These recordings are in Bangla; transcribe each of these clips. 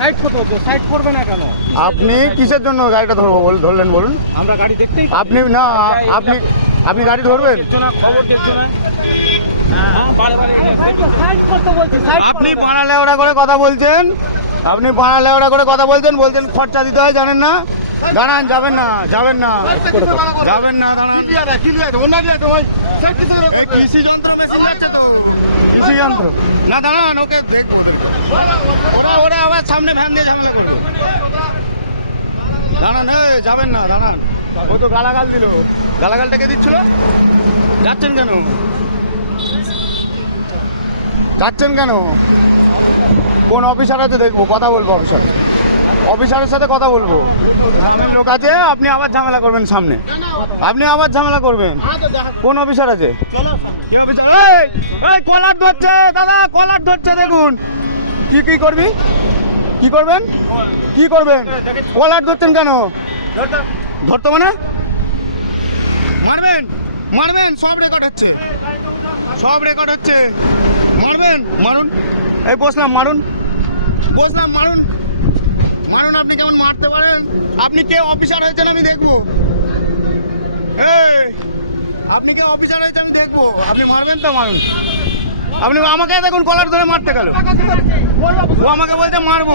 সাইড কত হচ্ছে? সাইড করবে না কেন? আপনি কিসের জন্য গাড়িটা ধরলেন বলুন? আমরা গাড়ি দেখতেই আপনি না আপনি গাড়ি ধরবেন? খবর দেখছো না? আপনি পাড়া লেওড়া করে কথা বলছেন, বলছেন খরচা দিতে হয়, জানেন না? দাঁড়ান, যাবেন না দাঁড়ান। এই কৃষি যন্ত্র মেশিন যাচ্ছে তো, কৃষি যন্ত্র না, দাঁড়ান, ওকে দেখবো। ওরা আবার সামনে ভ্যান দিয়ে ঝামেলা করবে। দাঁড়ান, যাবেন না, দাঁড়ান। ও তো গালাগাল দিল। গালাগালটা কে দিচ্ছিল? যাচ্ছেন কেন? কোন অফিসার আছে দেখবো, কথা বলবো অফিসারের সাথে কথা বলবো। গ্রামের লোক আছে, আপনি আবার ঝামেলা করবেন সামনে, কোন অফিসার আছে? কি অফিসার? এই কলার ধরছে দাদা, কলার ধরছে, দেখুন। কি করবেন? কলার ধরছেন কেন? ধরতো মানে মারবেন, সব রেকর্ড হচ্ছে। মারুন। এই বসলাম, মারুন। আপনি কেমন মারতে পারেন? আপনি কে অফিসার হয়েছেন আমি দেখবো। আপনি কে অফিসার হয়েছেন আমি দেখবো। আপনি মারবেন তো মারুন। আপনি আমাকে দেখুন কলার ধরে মারতে গেল। ও আমাকে বলতে মারবো।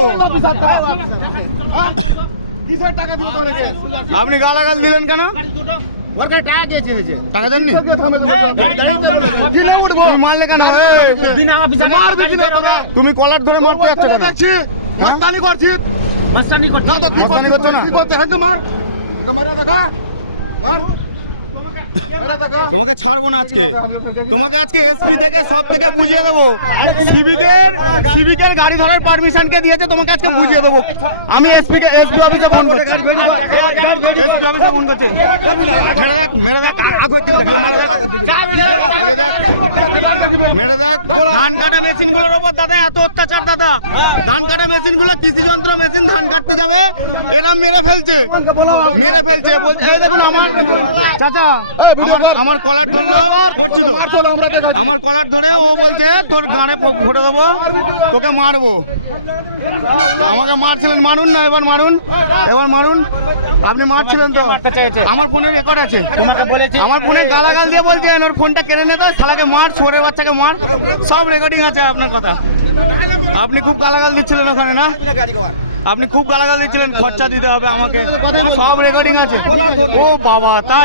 আপনি গালাগাল দিলেন কেন? টাকা দেননি? মারলে কেন? তুমি কলার ধরে মারতে যাচ্ছ কেন? মাস্তানি করছো না? তোমাকে ছাড়বো না আজকে। তোমাকে আজকে এসপি থেকে সব থেকে বুঝিয়ে দেবো। সিভিকের গাড়ি ধরার পারমিশন কে দিয়েছে তোমাকে আজকে বুঝিয়ে দেবো। আমি এসপি অফিসে ফোন করছি। ধান কাটা মেশিন গুলোর উপর দাদা এত অত্যাচার দাদা। ধান কাটা মেশিন গুলো কৃষি যন্ত্র মেশিন ধান কাটতে যাবে, এরা মেরে ফেলছে। এই দেখুন আমার চাচা আমার কলার ধরলো, আমার কলার ধরে ও বলছে তোর গানে ঘুরে দেবো, তোকে মারবো। আমাকে মারছিলেন, মারুন না, এবার মারুন। আপনি মারছিলেন তো? আমার ফোনে রেকর্ড আছে। তোমাকে বলেছি আমার ফোনে গালাগাল দিয়ে বলছেন ওর ফোনটা কেড়ে নে তো, শালাকে মার, ছোড়ের বাচ্চাকে মার, সব রেকর্ডিং আছে আপনার কথা। আপনি খুব গালাগাল দিচ্ছিলেন ওখানে না? খরচা দিতে হবে আমাকে, সব রেকর্ডিং আছে। ও বাবা, তাই